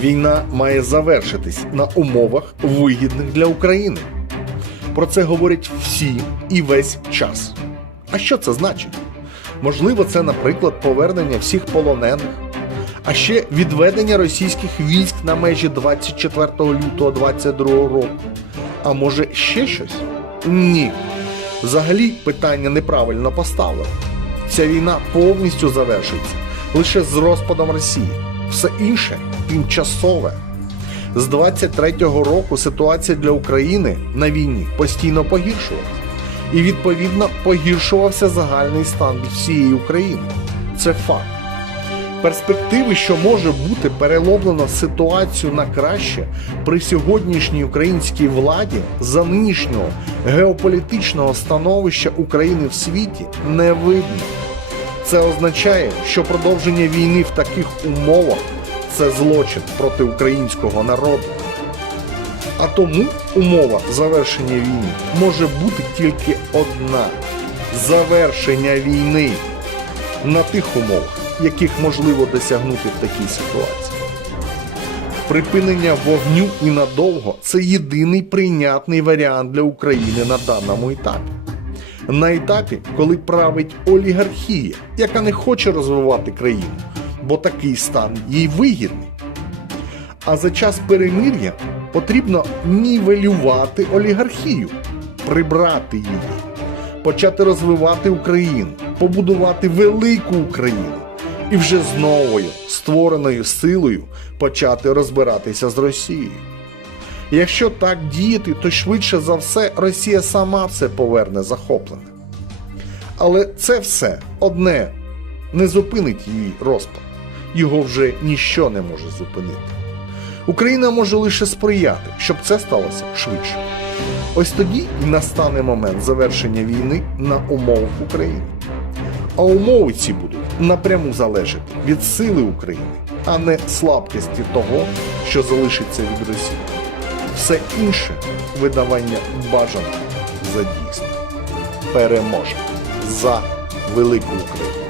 Війна має завершитись на умовах вигідних для України. Про це говорять всі і весь час. А що це значить? Можливо, це, наприклад, повернення всіх полонених, а ще відведення російських військ на межі 24 лютого 22 року. А може ще щось? Ні. Взагалі питання неправильно поставлено. Ця війна повністю завершиться лише з розпадом Росії. Все інше тимчасове. З 23-го року ситуація для України на війні постійно погіршувалася. І відповідно погіршувався загальний стан всієї України. Це факт. Перспективи, що може бути переломлено ситуацію на краще при сьогоднішній українській владі за нинішнього геополітичного становища України в світі не видно. Це означає, що продовження війни в таких умовах це злочин проти українського народу. А тому умова завершення війни може бути тільки одна завершення війни на тих умовах, яких можливо досягнути в такій ситуації. Припинення вогню і надовго це єдиний прийнятний варіант для України на даному етапі. На етапі, коли править олігархія, яка не хоче розвивати країну, бо такий стан їй вигідний. А за час перемир'я потрібно нівелювати олігархію, прибрати її, почати розвивати Україну, побудувати велику Україну і вже з новою створеною силою почати розбиратися з Росією. Якщо так діяти, то швидше за все Росія сама все поверне захоплене. Але це все одне не зупинить її розпад. Його вже ніщо не може зупинити. Україна може лише сприяти, щоб це сталося швидше. Ось тоді і настане момент завершення війни на умовах України. А умови ці будуть напряму залежати від сили України, а не слабкості того, що залишиться від Росії. Все інше видавання бажано за дійсне. Переможе за велику Україну.